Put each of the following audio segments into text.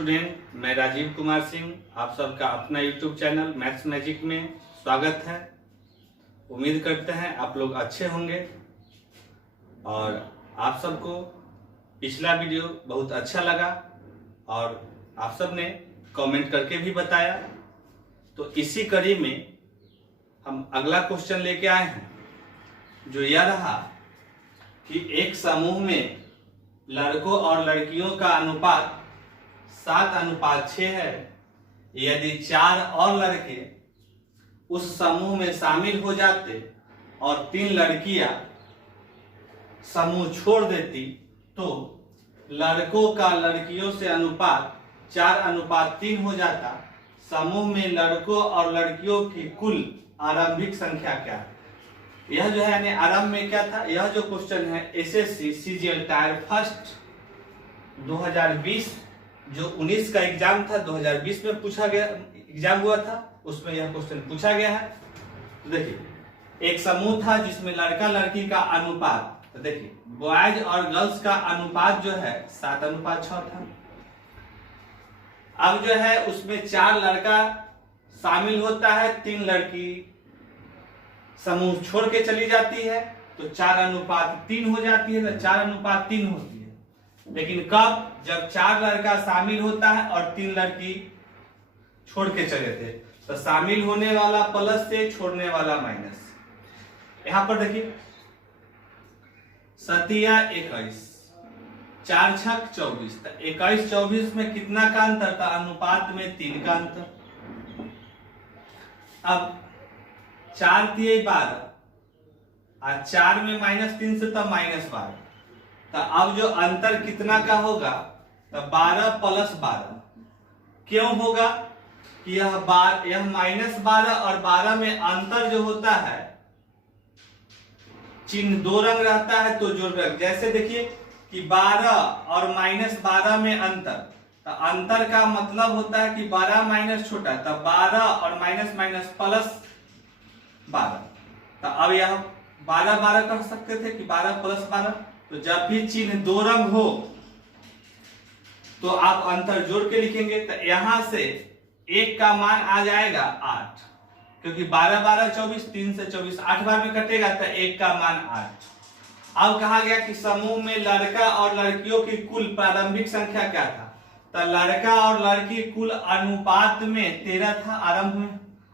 Student, मैं राजीव कुमार सिंह आप सबका अपना यूट्यूब चैनल मैथ्स मैजिक में स्वागत है। उम्मीद करते हैं आप लोग अच्छे होंगे और आप सबको पिछला वीडियो बहुत अच्छा लगा और आप सब ने कमेंट करके भी बताया। तो इसी कड़ी में हम अगला क्वेश्चन लेके आए हैं, जो यह रहा कि एक समूह में लड़कों और लड़कियों का अनुपात 7:6 है। यदि 4 और लड़के उस समूह में शामिल हो जाते और 3 लड़कियां समूह छोड़ देती तो लड़कों का लड़कियों से अनुपात 4:3 हो जाता। समूह में लड़कों और लड़कियों की कुल आरंभिक संख्या क्या है? यह जो है यानी आरंभ में क्या था, यह जो क्वेश्चन है एसएससी सीजीएल टायर फर्स्ट 2020 जो 19 का एग्जाम था 2020 में पूछा गया एग्जाम हुआ था, उसमें यह क्वेश्चन पूछा गया है। तो देखिए एक समूह था जिसमें लड़का लड़की का अनुपात, तो देखिए बॉयज और गर्ल्स का अनुपात जो है 7:6 था। अब जो है उसमें 4 लड़का शामिल होता है, 3 लड़की समूह छोड़ के चली जाती है तो 4:3 हो जाती है, तो 4:3 होती है। लेकिन कब? जब 4 लड़का शामिल होता है और 3 लड़की छोड़ के चले थे, तो शामिल होने वाला प्लस से छोड़ने वाला माइनस। यहां पर देखिए 7 21 4 6 24, तो 21 24 में कितना का अंतर था? अनुपात में 3 का अंतर। अब 4 3 12 और 4 में -3 से तब -12, तो अब जो अंतर कितना का होगा? तो 12 + 12। क्यों होगा कि यह -12 और 12 में अंतर जो होता है, चिन्ह 2 रंग रहता है तो जोड़ रंग। जैसे देखिए कि 12 और -12 में अंतर, तो अंतर का मतलब होता है कि 12 माइनस छोटा, तो 12 और माइनस प्लस 12। तो अब यह 12 कर सकते थे कि 12 + 12। तो जब भी चिन्ह 2 रंग हो तो आप अंतर जोड़ के लिखेंगे। तो यहां से 1 का मान आ जाएगा 8, क्योंकि 12 12 24, 3 से 24 8 बार में कटेगा, तो 1 का मान 8। अब कहा गया कि समूह में लड़का और लड़कियों की कुल प्रारंभिक संख्या क्या था? तो लड़का और लड़की कुल अनुपात में 13 था आरंभ में,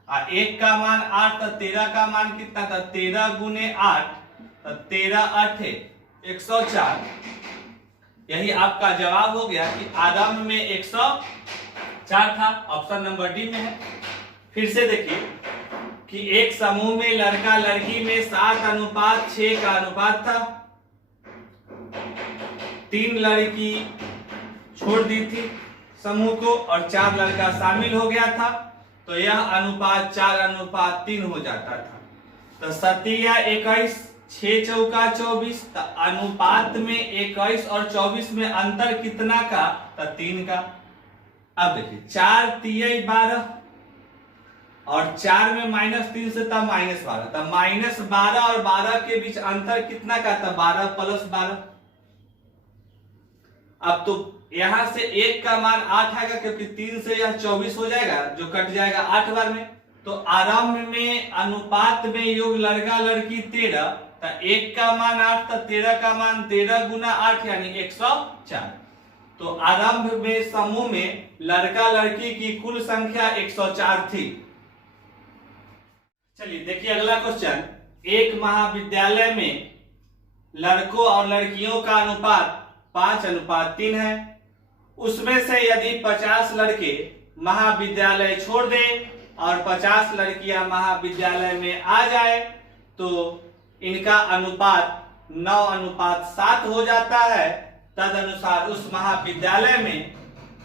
और 1 का मान 8, तो 13 का मान कितना था? 13 × 8, तो 13 8 104। यही आपका जवाब हो गया कि आरंभ में 104 था। ऑप्शन नंबर डी में है। फिर से देखिए कि एक समूह में लड़का लड़की में 7:6 का अनुपात था। 3 लड़की छोड़ दी थी समूह को और 4 लड़का शामिल हो गया था, तो यह अनुपात 4:3 हो जाता था। तो 7 21 6 चौका 24, तो अनुपात में 21 और 24 में अंतर कितना का? तो 3 का। अब देखिए 4 3 12 और 4 में -3 से तब -12, तो -12 और 12 के बीच अंतर कितना का था? 12 + 12। अब तो यहां से 1 का मान 8 आएगा, क्योंकि 3 से यह 24 हो जाएगा जो कट जाएगा 8 बार में। तो आरंभ में अनुपात में योग लड़का लड़की 13, तो 1 का मान 8, तो 13 का मान 13 × 8 यानी 104। तो आरंभ में समूह में लड़का लड़की की कुल संख्या 104 थी। चलिए देखिए अगला क्वेश्चन। एक महाविद्यालय में लड़कों और लड़कियों का अनुपात 5:3 है। उसमें से यदि 50 लड़के महाविद्यालय छोड़ दें और 50 लड़कियां महाविद्यालय में आ जाए तो इनका अनुपात 9:7 हो जाता है। तदनुसार उस महाविद्यालय में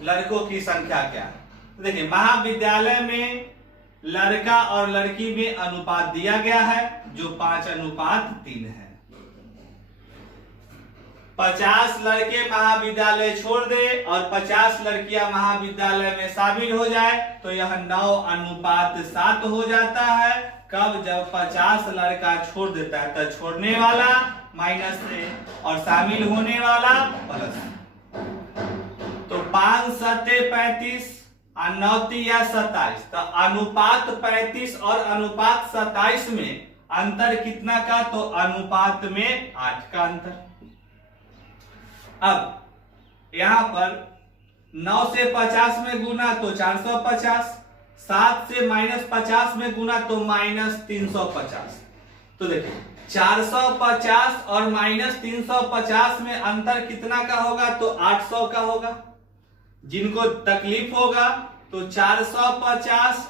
लड़कों की संख्या क्या है? तो देखिए महाविद्यालय में लड़का और लड़की में अनुपात दिया गया है जो 5:3 है। 50 लड़के महाविद्यालय छोड़ दे और 50 लड़कियां महाविद्यालय में शामिल हो जाए तो यह 9:7 हो जाता है। कब? जब 50 लड़का छोड़ देता है, तो छोड़ने वाला माइनस से और शामिल होने वाला प्लस। तो 5 सते 35 और 9 तिया 27। तो अनुपात 35 और अनुपात 27 में अंतर कितना का? तो अनुपात में 8 का अंतर। अब यहां पर 9 से 50 में गुना तो 450, 7 से -50 में गुना तो -350। तो देखिए 450 और -350 में अंतर कितना का होगा? तो 800 का होगा। जिनको तकलीफ होगा तो 450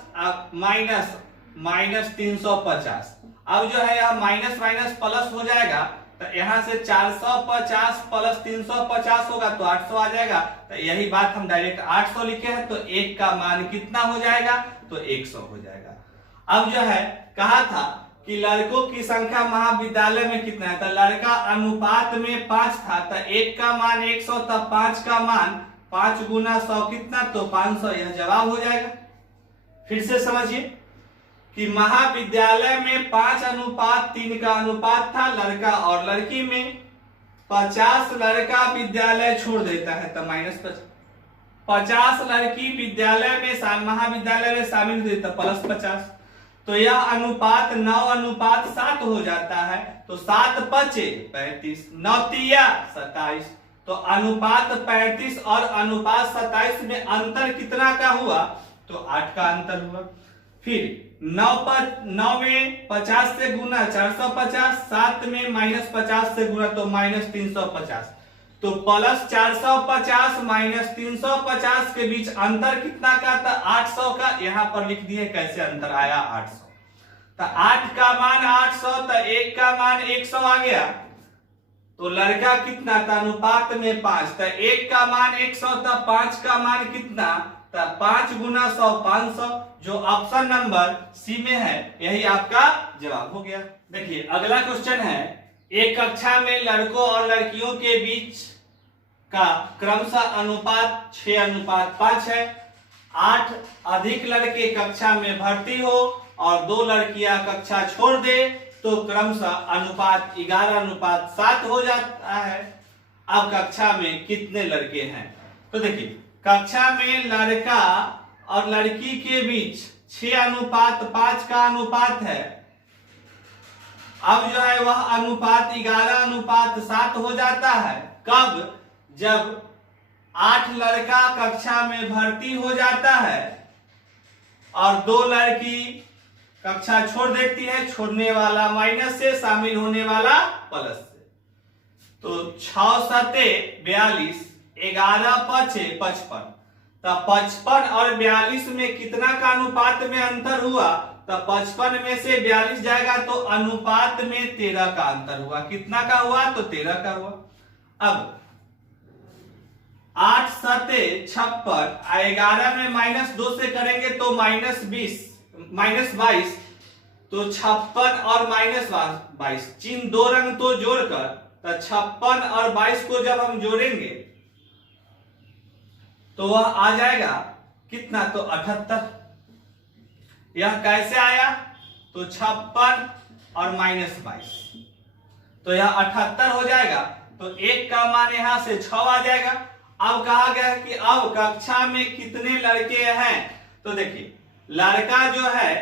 माइनस 350। अब जो है यह माइनस माइनस प्लस हो जाएगा, तो यहां से 450 प्लस 350 होगा तो 800 आ जाएगा। तो यही बात हम डायरेक्ट 800 लिखे हैं, तो 1 का मान कितना हो जाएगा? तो 100 हो जाएगा। अब जो है कहा था कि लड़कों की संख्या महाविद्यालय में कितना है, तो लड़का अनुपात में 5 था, तो 1 का मान 100, तब 5 का मान 5 गुना 100 कितना? तो 500। यह जवाब हो जाएगा। फिर से समझिए कि महाविद्यालय में 5:3 का अनुपात था लड़का और लड़की में। 50 लड़का विद्यालय छोड़ देता है तो -50। 50 लड़की विद्यालय में महाविद्यालय में शामिल हुई तो +50। तो यह अनुपात 9:7 हो जाता है। तो 7 पचे 35, 9 तिया 27। तो अनुपात 35 और अनुपात 27 में अंतर कितना का हुआ? तो 8 का अंतर हुआ। फिर 9 में 50 से गुना 450, 7 में -50 से गुना तो -350। तो +450 -350 के बीच अंतर कितना का था? 800 का। यहां पर लिख दिए कैसे अंतर आया? 800। तो 8 का मान 800, तो 1 का मान 100 आ गया। तो लड़का कितना था? अनुपात में 5, तो 1 का मान 100 था, 5 का मान कितना? तो 5 गुना 100 500। जो ऑप्शन नंबर सी में है यही आपका जवाब हो गया। देखिए अगला क्वेश्चन है, एक कक्षा में लड़कों और लड़कियों के बीच का क्रमशः अनुपात 6:5 है। 8 अधिक लड़के कक्षा में भर्ती हो और 2 लड़कियां कक्षा छोड़ दे तो क्रमशः अनुपात 11:7 हो जाता है। अब कक्षा में कितने लड़के हैं? तो देखिए कक्षा में लड़का और लड़की के बीच 6:5 का अनुपात है। अब जो है वह अनुपात 11:7 हो जाता है। कब? जब 8 लड़का कक्षा में भर्ती हो जाता है और 2 लड़की कक्षा छोड़ देती है। छोड़ने वाला माइनस से, शामिल होने वाला प्लस से। तो 6 सते 42, 11 पचे 55। तो 55 और 42 में कितना का अनुपात में अंतर हुआ? तो 55 में से 42 जाएगा तो अनुपात में 13 का अंतर हुआ। कितना का हुआ? तो 13 का हुआ। अब 8 सते 56, 11 में -2 से करेंगे तो -22। तो 56 और -22, चिन्ह 2 रंग तो जोड़कर, तो 56 और 22 को जब हम जोड़ेंगे तो वह आ जाएगा कितना? तो 78। यह कैसे आया? तो 56 और -22, तो यह 78 हो जाएगा। तो 1 का मान यहां से 6 आ जाएगा। अब कहा गया कि अब कक्षा में कितने लड़के हैं? तो देखिए लड़का जो है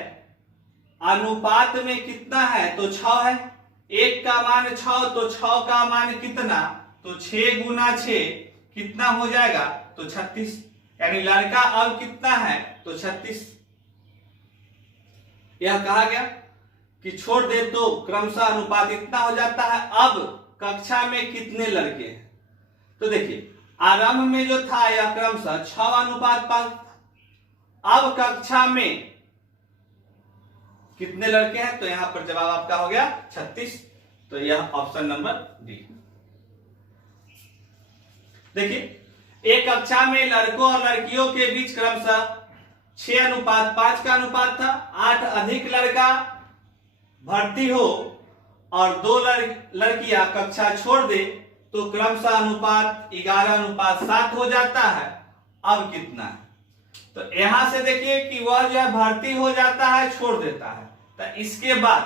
अनुपात में कितना है? तो 6 है। 1 का मान 6, तो 6 का मान कितना? तो 6 गुना 6 कितना हो जाएगा? तो 36। यानी लड़का अब कितना है? तो 36। यह कहा गया कि छोड़ दे तो क्रमशः अनुपात इतना हो जाता है। अब कक्षा में कितने लड़के हैं? तो देखिए आरंभ में जो था यह क्रमशः 6:5। अब कक्षा में कितने लड़के हैं? तो यहां पर जवाब आपका हो गया 36। तो यह ऑप्शन नंबर डी। देखिए एक कक्षा में लड़कों और लड़कियों के बीच क्रमशः 6:5 का अनुपात था। 8 अधिक लड़का भर्ती हो और 2 लड़कियां कक्षा छोड़ दे तो क्रमशः अनुपात 11:7 हो जाता है। अब कितना है? तो यहां से देखिए कि वह जो है भर्ती हो जाता है, छोड़ देता है। तो इसके बाद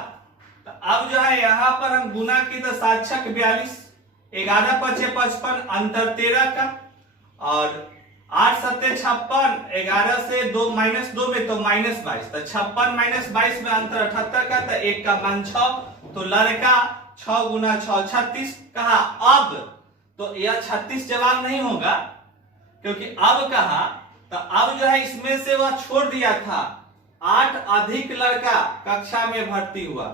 तो अब जो है यहां पर हम गुना की तो 7 छक 42, 11 पचे 55, अंतर 13 का, और 8 सत्ते 56, 11 से 2 -2 में तो -22, तो 56 - 22 में अंतर 78 का, तो 1 का मान 6, तो लड़का 6 गुना 6 36 कहा। अब तो यह 36 जवाब नहीं होगा, क्योंकि अब कहा, तो अब जो है इसमें से वह छोड़ दिया था, 8 अधिक लड़का कक्षा में भर्ती हुआ,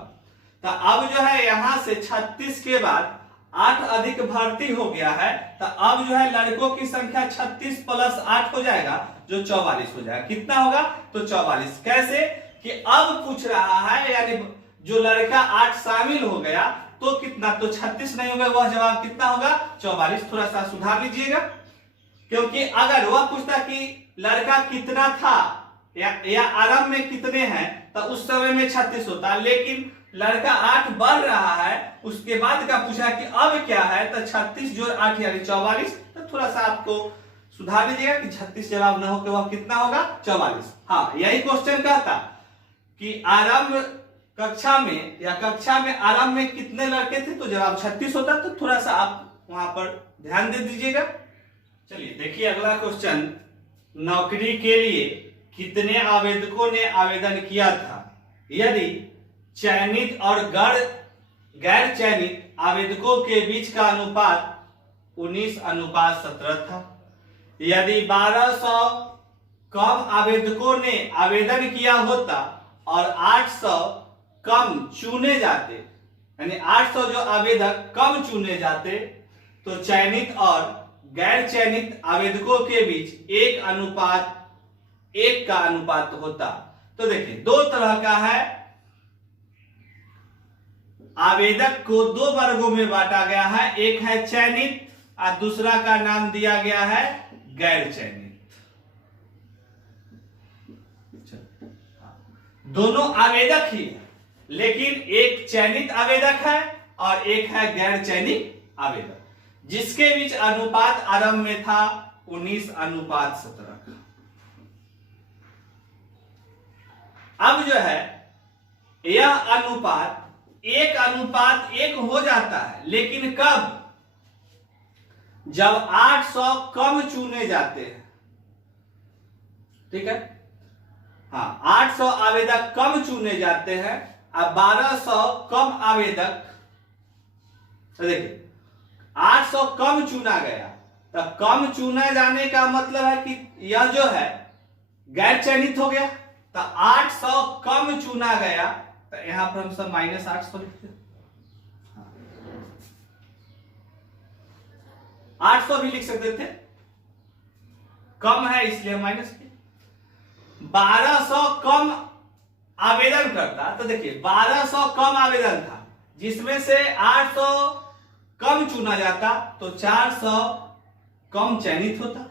तो अब जो है यहां से 36 के बाद 8 अधिक भर्ती हो गया है, तो अब जो है लड़कों की संख्या 36 + 8 हो जाएगा, जो 44 हो जाएगा। कितना होगा? तो 44। कैसे कि अब पूछ रहा है, यानी जो लड़का 8 शामिल हो गया तो कितना, तो 36 नहीं होगा, वह जवाब कितना होगा? 44। थोड़ा सा सुधार लीजिएगा, क्योंकि अगर वह पूछता कि लड़का कितना था या आरंभ में कितने हैं, तो उस समय में 36 होता, लेकिन लड़का 8 बढ़ रहा है, उसके बाद का पूछा कि अब क्या है, तो 36 जोड़ 8 यानी 44। तो थोड़ा सा आपको सुधार लीजिएगा कि 36 जवाब न हो के वह कितना होगा? 44। हाँ, यही क्वेश्चन कहता कि आरंभ कक्षा में या कक्षा में आरंभ में कितने लड़के थे, तो जवाब 36 होता। तो थोड़ा सा आप वहां पर ध्यान दे दीजिएगा। चलिए देखिए अगला क्वेश्चन, नौकरी के लिए कितने आवेदकों ने आवेदन किया था? यदि चयनित और गैर चयनित आवेदकों के बीच का अनुपात 19:17 था। यदि 1200 कम आवेदकों ने आवेदन किया होता और 800 कम चुने जाते, यानी 800 जो आवेदक कम चुने जाते, तो चयनित और गैर चयनित आवेदकों के बीच 1:1 का अनुपात होता। तो देखिए दो तरह का है, आवेदक को 2 वर्गों में बांटा गया है, एक है चयनित और दूसरा का नाम दिया गया है गैर चयनित। दोनों आवेदक ही, लेकिन एक चयनित आवेदक है और एक है गैर चयनित आवेदक, जिसके बीच अनुपात आरंभ में था 19:17 का। अब जो है यह अनुपात 1:1 हो जाता है, लेकिन कब? जब 800 कम चुने जाते हैं। ठीक है, हाँ, 800 आवेदक कम चुने जाते हैं और 1200 कम आवेदक, तो देखिए 800 कम चुना गया, तो कम चुना जाने का मतलब है कि यह जो है गैर चयनित हो गया, तो 800 कम चुना गया, तो यहां पर हम सब -800 लिखते हैं, 800 भी लिख सकते थे, कम है इसलिए माइनस किया। 1200 कम आवेदन करता, तो देखिए 1200 कम आवेदन था, जिसमें से 800 कम चुना जाता, तो 400 कम चयनित होता।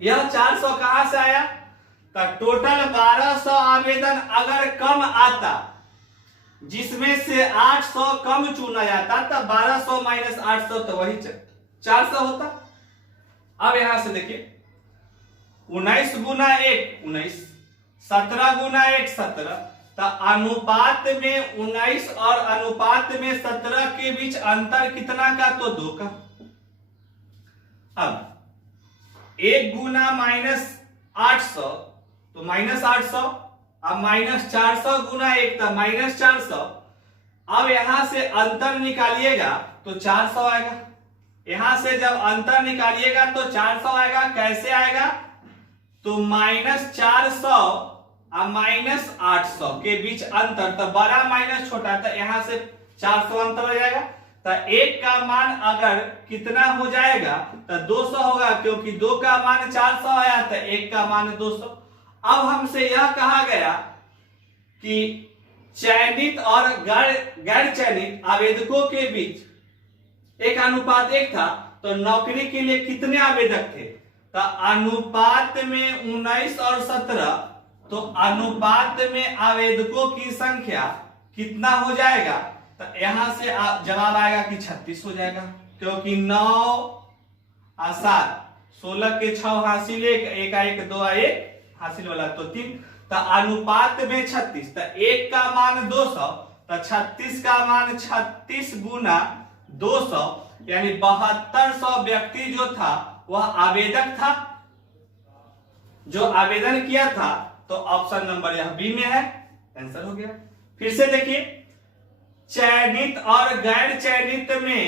यह 400 कहां से आया? तो टोटल 1200 आवेदन अगर कम आता, जिसमें से 800 कम चुना जाता, तो 1200 - 800 तो वही 400 होता। अब यहां से देखिए 19 गुना 1 19, 17 गुना 1 17, तो अनुपात में 19 और अनुपात में 17 के बीच अंतर कितना का? तो 2 का। अब 1 गुना -800 तो -800, अब -400 गुना 1 तो -400। अब यहां से अंतर निकालिएगा तो 400 आएगा। यहां से जब अंतर निकालिएगा तो 400 आएगा। कैसे आएगा? तो -400 और -800 के बीच अंतर, तो बड़ा माइनस छोटा, तो यहां से 400 अंतर हो जाएगा। तो 1 का मान अगर कितना हो जाएगा? तो 200 होगा, क्योंकि 2 का मान 400 आया, तो 1 का मान 200। अब हमसे यह कहा गया कि चयनित और गैर चयनित आवेदकों के बीच 1:1 था, तो नौकरी के लिए कितने आवेदक थे? तो अनुपात में 19 और 17, तो अनुपात में आवेदकों की संख्या कितना हो जाएगा? तो यहां से जवाब आएगा कि 36 हो जाएगा, क्योंकि 9 और 7 16 के 6 हासिल, 1 1 2 1 हासिल वाला, तो 3, तो अनुपात में 36, तो 1 का मान 200, तो 36 का मान 36 गुना 200, यानी 7200 व्यक्ति जो था वह आवेदक था, जो आवेदन किया था। तो ऑप्शन नंबर यह बी में है, आंसर हो गया। फिर से देखिए, चयनित और गैर चयनित में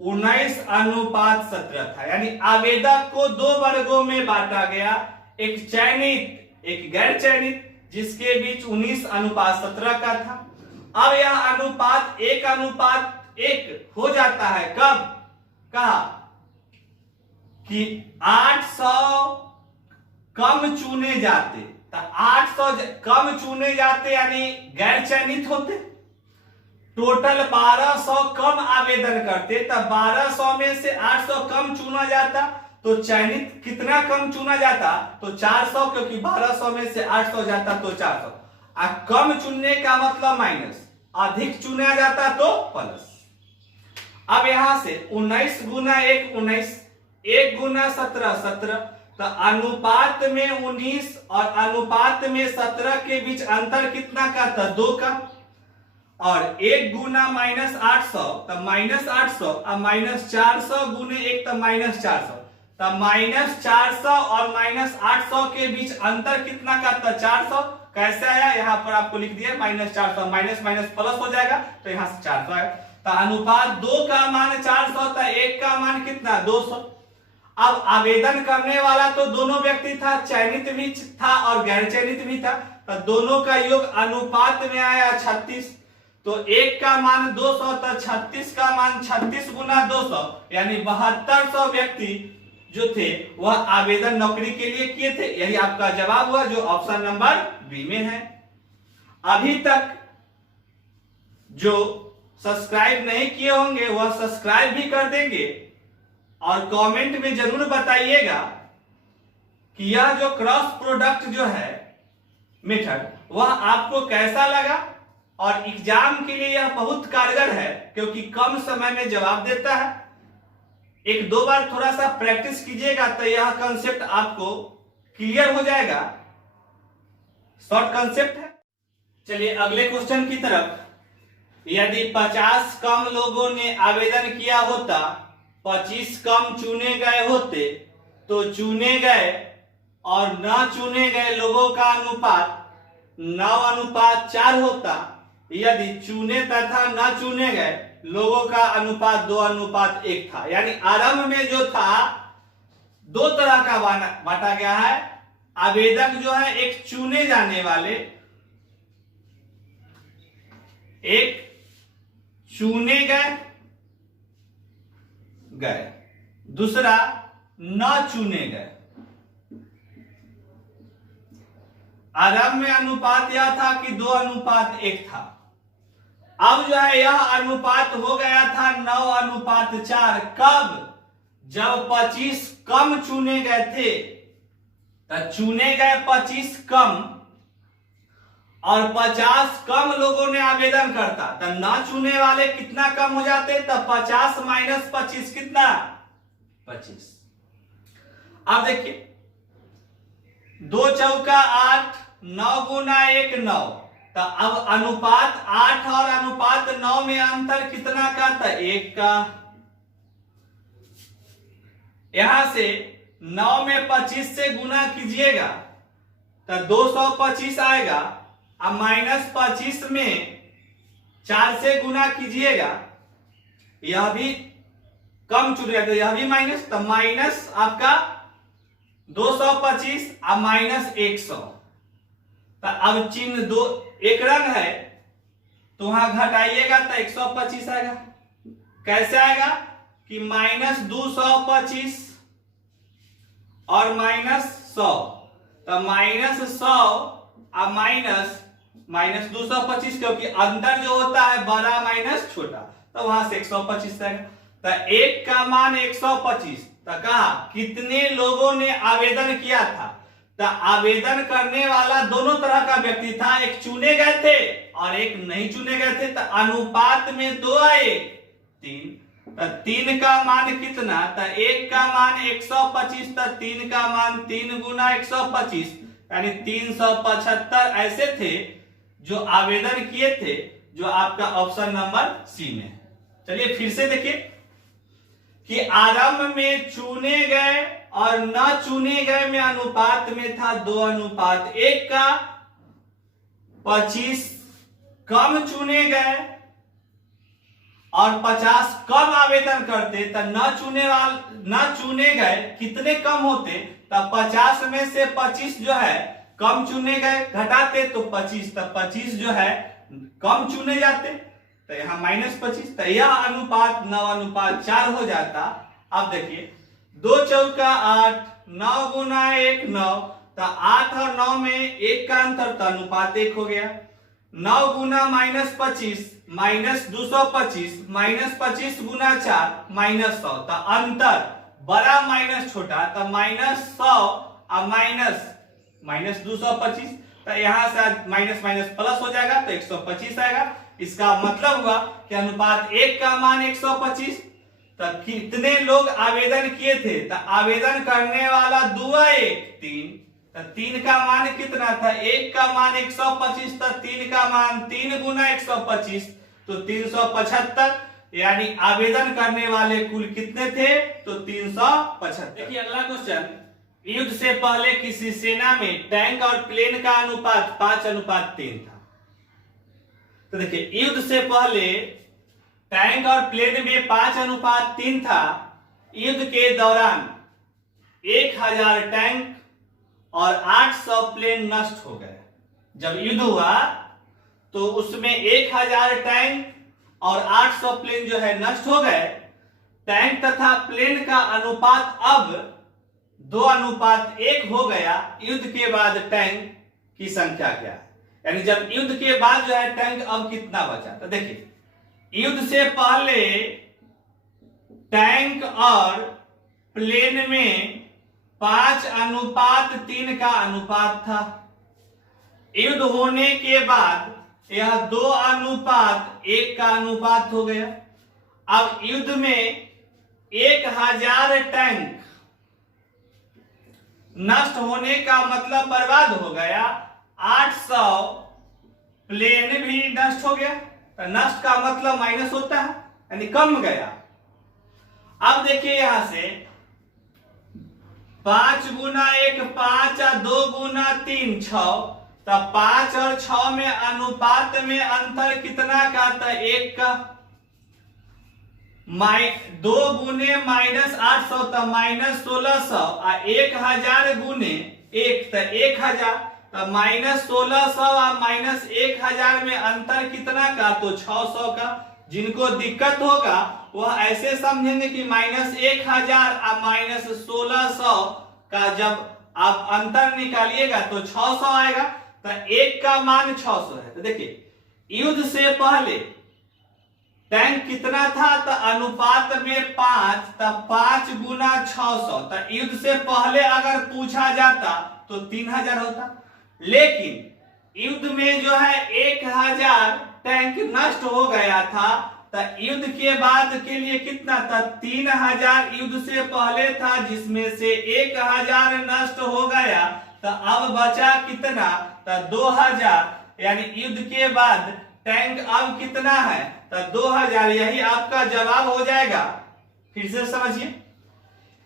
19:17 था, यानी आवेदक को दो वर्गों में बांटा गया, एक चयनित एक गैर चयनित, जिसके बीच 19:17 का था। अब यह अनुपात 1:1 हो जाता है कब? कहा कि 800 कम चुने जाते, तो 800 कम चुने जाते यानी गैर चयनित होते। टोटल 1200 कम आवेदन करते, तब 1200 में से 800 कम चुना जाता, तो चयनित कितना कम चुना जाता? तो 400, क्योंकि 1200 में से 800 जाता तो 400। कम चुनने का मतलब माइनस, अधिक चुना जाता तो प्लस। अब यहां से 19 गुना 1 19, 1 गुना 17 17, तो अनुपात में 19 और अनुपात में 17 के बीच अंतर कितना का था? 2 का। और 1 गुना -800, तब -800 और -400 गुने 1, तब -400, तब -400 और -800 के बीच अंतर कितना का था? 400। कैसे आया? यहाँ पर आपको लिख दिया -400, माइनस माइनस प्लस हो जाएगा, तो यहाँ से 400 आएगा। तो अनुपात 2 का मान 400 था, 1 का मान कितना? 200। अब आवेदन करने वाला तो दोनों व्यक्ति था, चयनित भी था और गैर चयनित भी था, तो दोनों का योग अनुपात में आया 36। तो 1 का मान 200, तो 36 का मान 36 गुना 200, यानी 7200 व्यक्ति जो थे वह आवेदन नौकरी के लिए किए थे। यही आपका जवाब हुआ, जो ऑप्शन नंबर बी में है। अभी तक जो सब्सक्राइब नहीं किए होंगे वह सब्सक्राइब भी कर देंगे, और कमेंट में जरूर बताइएगा कि यह जो क्रॉस प्रोडक्ट जो है मेथड वह आपको कैसा लगा। और एग्जाम के लिए यह बहुत कारगर है, क्योंकि कम समय में जवाब देता है। 1-2 बार थोड़ा सा प्रैक्टिस कीजिएगा तो यह कंसेप्ट आपको क्लियर हो जाएगा। शॉर्ट कंसेप्ट है। चलिए अगले क्वेश्चन की तरफ। यदि 50 कम लोगों ने आवेदन किया होता, 25 कम चुने गए होते, तो चुने गए और न चुने गए लोगों का अनुपात 9:4 होता। यदि चुने तथा न चुने गए लोगों का अनुपात 2:1 था। यानी आरंभ में जो था 2 तरह का बांटा गया है। आवेदक जो है एक चुने जाने वाले, एक चुने गए, दूसरा न चुने गए। आरंभ में अनुपात यह था कि 2:1 था। अब जो है यह अनुपात हो गया था 9:4। कब? जब 25 कम चुने गए थे, तो चुने गए 25 कम और 50 कम लोगों ने आवेदन करता, तो ना चुने वाले कितना कम हो जाते? तो 50 माइनस 25 कितना? 25। अब देखिए 2 चौका 8, 9 गुना 1 9, तो अब अनुपात 8 और अनुपात 9 में अंतर कितना का था? 1 का। यहां से 9 में 25 से गुना कीजिएगा तो 225 आएगा। अब -25 में 4 से गुना कीजिएगा, यह भी कम चुनेगा तो यह भी माइनस, तो माइनस आपका 225 और माइनस 100। तो अब चिन्ह दो एक रंग है, तो वहां घटाइएगा तो 125 आएगा। कैसे आएगा? कि -225 और -100, तो -100 और -225, क्योंकि अंतर जो होता है बड़ा माइनस छोटा, तो वहां से 125 आएगा। तो 1 का मान 125, तो कहा कितने लोगों ने आवेदन किया था? तो आवेदन करने वाला दोनों तरह का व्यक्ति था, एक चुने गए थे और एक नहीं चुने गए थे। तो अनुपात में 2 आए 3, तो 3 का मान कितना? तो 1 का मान 125, तो 3 का मान 3 गुना 125, यानी 375 ऐसे थे जो आवेदन किए थे, जो आपका ऑप्शन नंबर सी में है। चलिए फिर से देखिए, कि आरंभ में चुने गए और न चुने गए में अनुपात में था 2:1 का। 25 कम चुने गए और 50 कम आवेदन करते तो न चुने गए कितने कम होते, तब 50 में से 25 जो है कम चुने गए घटाते तो 25, तब 25 जो है कम चुने जाते, तो यहां -25, तो यह अनुपात 9:4 हो जाता। अब देखिए 2 चौका 8, 9 गुना 1 9, तो 8 और 9 में 1 का अंतर, तो अनुपात 1 हो गया। 9 गुना -25 -225, -25 गुना 4 -100, तो अंतर बड़ा माइनस छोटा, तो -100 और -225, तो यहां से माइनस माइनस प्लस हो जाएगा तो 125 आएगा। इसका मतलब हुआ कि अनुपात 1 का मान 125। तो कितने लोग आवेदन किए थे, तो आवेदन करने वाला 2 1 3, तो 3 का मान कितना था, 1 का मान 125, तो 3 का मान 3 गुना 125 तो 375, यानी आवेदन करने वाले कुल कितने थे, तो 375। देखिए अगला क्वेश्चन, युद्ध से पहले किसी सेना में टैंक और प्लेन का अनुपात 5:3 था। तो देखिए युद्ध से पहले टैंक और प्लेन में 5:3 था। युद्ध के दौरान 1000 टैंक और 800 प्लेन नष्ट हो गए। जब युद्ध हुआ तो उसमें 1000 टैंक और 800 प्लेन जो है नष्ट हो गए। टैंक तथा प्लेन का अनुपात अब 2:1 हो गया। युद्ध के बाद टैंक की संख्या क्या है, यानी जब युद्ध के बाद जो है टैंक अब कितना बचा। तो देखिए युद्ध से पहले टैंक और प्लेन में 5:3 का अनुपात था। युद्ध होने के बाद यह 2:1 का अनुपात हो गया। अब युद्ध में 1000 टैंक नष्ट होने का मतलब बर्बाद हो गया, 800 प्लेन भी नष्ट हो गया। तो नष्ट का मतलब माइनस होता है, यानी कम गया। अब देखिए यहां से 5 गुना 1 5 और 2 गुना 3 6, तो 5 और 6 में अनुपात में अंतर कितना का, तो 1 का। 2 गुने -800 तो -1600 और 1000 गुने 1 तो 1000, तो -1600 और -1000 में अंतर कितना का, तो 600 का। जिनको दिक्कत होगा वह ऐसे समझेंगे कि -1000 और -1600 का जब आप अंतर निकालिएगा तो 600 आएगा, तो 1 का मान 600 है। तो देखिए युद्ध से पहले टैंक कितना था, तो अनुपात में 5, तो 5 गुना 600, तो युद्ध से पहले अगर पूछा जाता तो 3000 होता। लेकिन युद्ध में जो है 1000 टैंक नष्ट हो गया था, तो युद्ध के बाद के लिए कितना था, 3000 युद्ध से पहले था, जिसमें से 1000 नष्ट हो गया, तो अब बचा कितना, तो 2000, यानी युद्ध के बाद टैंक अब कितना है, तो 2000। यही आपका जवाब हो जाएगा। फिर से समझिए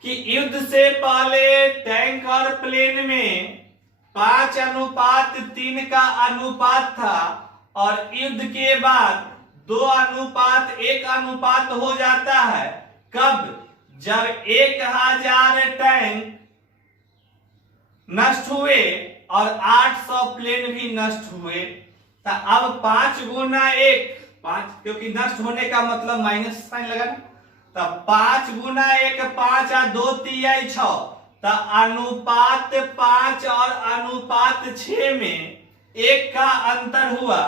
कि युद्ध से पहले टैंक और प्लेन में 5:3 का अनुपात था और युद्ध के बाद 2:1 अनुपात हो जाता है। कब, जब 1000 टैंक नष्ट हुए और 800 प्लेन भी नष्ट हुए। तो अब 5 गुना 1 5, क्योंकि नष्ट होने का मतलब माइनस साइन लगाना, तब 5 गुना 1 5 और 2 3 6, तो अनुपात 5 और अनुपात 6 में 1 का अंतर हुआ।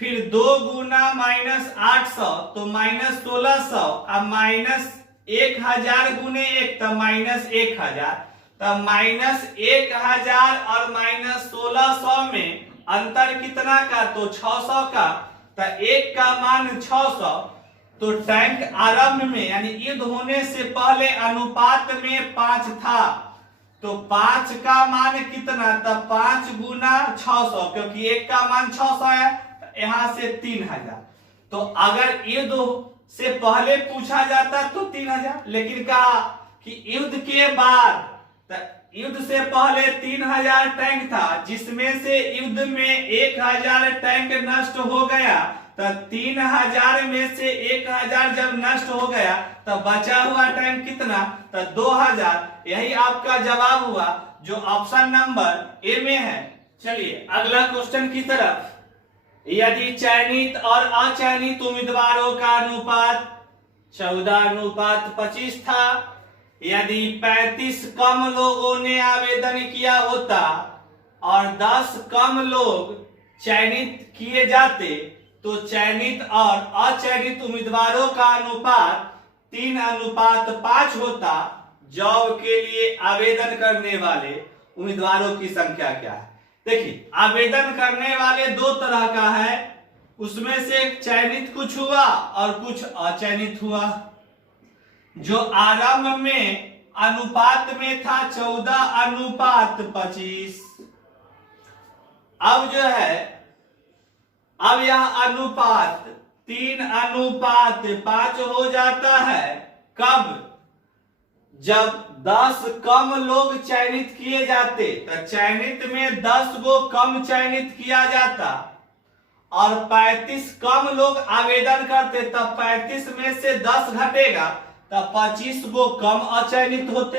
फिर 2 गुना -800 तो -1600 और -1000 गुने 1 तो -1000, तो -1000 और -1600 में अंतर कितना का, तो 600 का। तो 1 का मान 600। तो टैंक आरंभ में यानी युद्ध होने से पहले अनुपात में 5 था, तो 5 का मान कितना, तो 5 गुना 600, क्योंकि 1 का मान 600 है, यहां से 3000। तो अगर युद्ध से पहले पूछा जाता तो 3000, लेकिन कहा कि युद्ध के बाद, युद्ध से पहले 3000 टैंक था, जिसमें से युद्ध में 1000 टैंक नष्ट हो गया, तो 3000 में से 1000 जब नष्ट हो गया तो बचा हुआ टैंक कितना, तो 2000। यही आपका जवाब हुआ जो ऑप्शन नंबर ए में है। चलिए अगला क्वेश्चन की तरफ। यदि चयनित और अचयनित उम्मीदवारों का अनुपात 14:25 था, यदि 35 कम लोगों ने आवेदन किया होता और 10 कम लोग चयनित किए जाते, तो चयनित और अचयनित उम्मीदवारों का अनुपात 3:5 होता। जॉब के लिए आवेदन करने वाले उम्मीदवारों की संख्या क्या है? देखिए, आवेदन करने वाले दो तरह का है, उसमें से चयनित कुछ हुआ और कुछ अचयनित हुआ। जो आरंभ में अनुपात में था 14:25, अब जो है, अब यह अनुपात 3:5 हो जाता है। कब? जब 10 कम लोग चयनित किए जाते, तो चयनित में 10 गो कम चयनित किया जाता, और 35 कम लोग आवेदन करते, तब 35 में से 10 घटेगा, तब 25 गो कम अचयनित होते।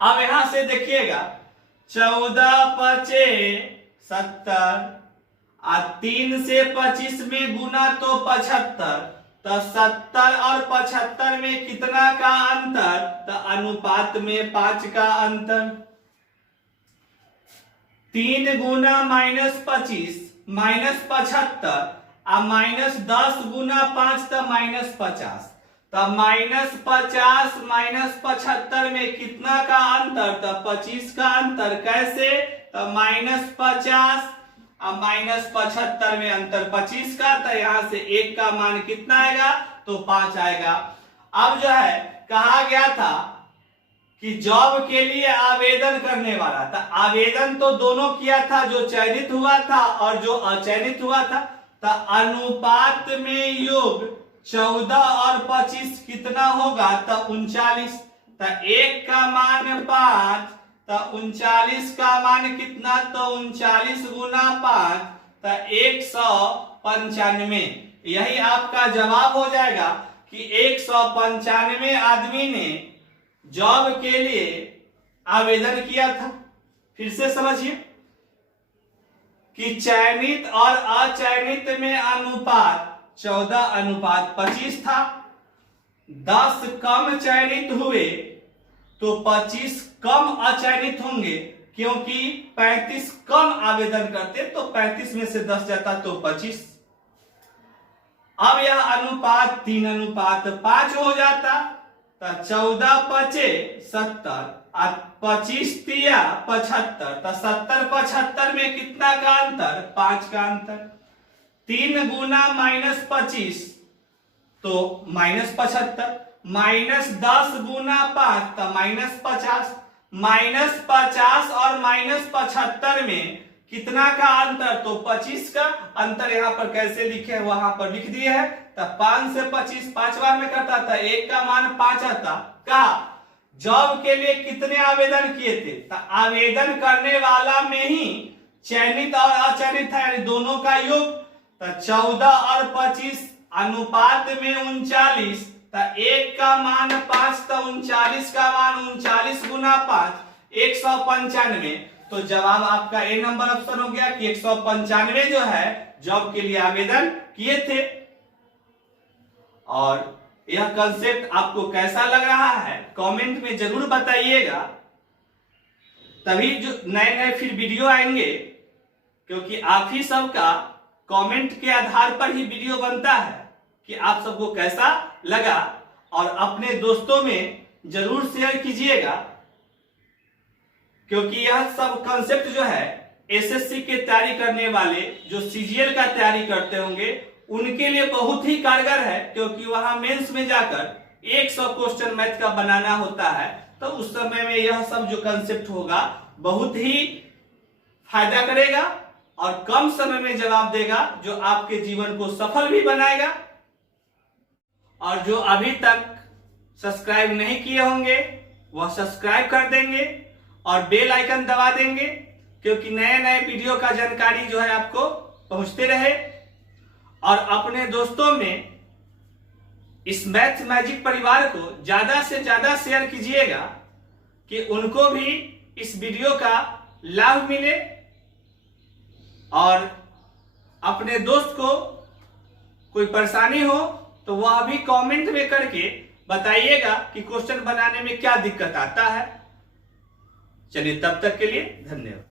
अब यहां से देखिएगा, 14×5 = 70, 3 से 25 में गुना तो 75, तो 70 और 75 में कितना का अंतर, तो अनुपात में 5 का अंतर। 3 × -25 -75, और -10 × 5 तो -50, तो -50 -75 में कितना का अंतर, तो 25 का अंतर। कैसे? तो -50 और -75 में अंतर 25 का, तो यहां से 1 का मान कितना आएगा, तो 5 आएगा। अब जो है, कहा गया था कि जॉब के लिए आवेदन करने वाला था, आवेदन तो दोनों किया था, जो चयनित हुआ था और जो अचयनित हुआ था, तो अनुपात में योग 14 और 25 कितना होगा, तो 39। तो 1 का मान 5, तो 39 का मान कितना, तो 39 × 5, तो 195। यही आपका जवाब हो जाएगा कि 195 आदमी ने जॉब के लिए आवेदन किया था। फिर से समझिए कि चयनित और अचयनित में अनुपात 14:25 था। 10 कम चयनित हुए तो 25 कम अचयनित होंगे, क्योंकि 35 कम आवेदन करते, तो 35 में से 10 जाता तो 25। अब यह अनुपात 3:5 हो जाता, तो 14×5 = 70, 25 × 75, तो 70-75 में कितना का अंतर, 5 का अंतर। 3 × -25 तो -75, -10 × 5 तो -50, -50 और -75 में कितना का अंतर, तो 25 का अंतर। यहां पर कैसे लिखे, वहां पर लिख दिए है। तो 5 से 25 5 बार में करता था, 1 का मान 5 आता। कहा जॉब के लिए कितने आवेदन किए थे, तो आवेदन करने वाला में ही चयनित और अचयनित था, यानी दोनों का योग। तो 14 और 25 अनुपात में 39, तो 1 का मान 5, तो 39 का मान 39 × 5 195। तो जवाब आपका ए नंबर ऑप्शन हो गया कि 195 जो है जॉब के लिए आवेदन किए थे। और यह कंसेप्ट आपको कैसा लग रहा है कमेंट में जरूर बताइएगा, तभी जो नए नए फिर वीडियो आएंगे, क्योंकि आप ही सबका कमेंट के आधार पर ही वीडियो बनता है कि आप सबको कैसा लगा। और अपने दोस्तों में जरूर शेयर कीजिएगा, क्योंकि यह सब कंसेप्ट जो है एसएससी के तैयारी करने वाले, जो सीजीएल का तैयारी करते होंगे, उनके लिए बहुत ही कारगर है, क्योंकि वहां मेंस में जाकर 100 क्वेश्चन मैथ का बनाना होता है। तो उस समय में यह सब जो कंसेप्ट होगा बहुत ही फायदा करेगा और कम समय में जवाब देगा, जो आपके जीवन को सफल भी बनाएगा और जो अभी तक सब्सक्राइब नहीं किए होंगे वह सब्सक्राइब कर देंगे और बेल आइकन दबा देंगे, क्योंकि नए नए वीडियो का जानकारी जो है आपको पहुंचते रहे। और अपने दोस्तों में इस मैथ मैजिक परिवार को ज्यादा से ज्यादा शेयर कीजिएगा कि उनको भी इस वीडियो का लाभ मिले। और अपने दोस्त को कोई परेशानी हो तो वह भी कमेंट में करके बताइएगा कि क्वेश्चन बनाने में क्या दिक्कत आता है। चलिए, तब तक के लिए धन्यवाद।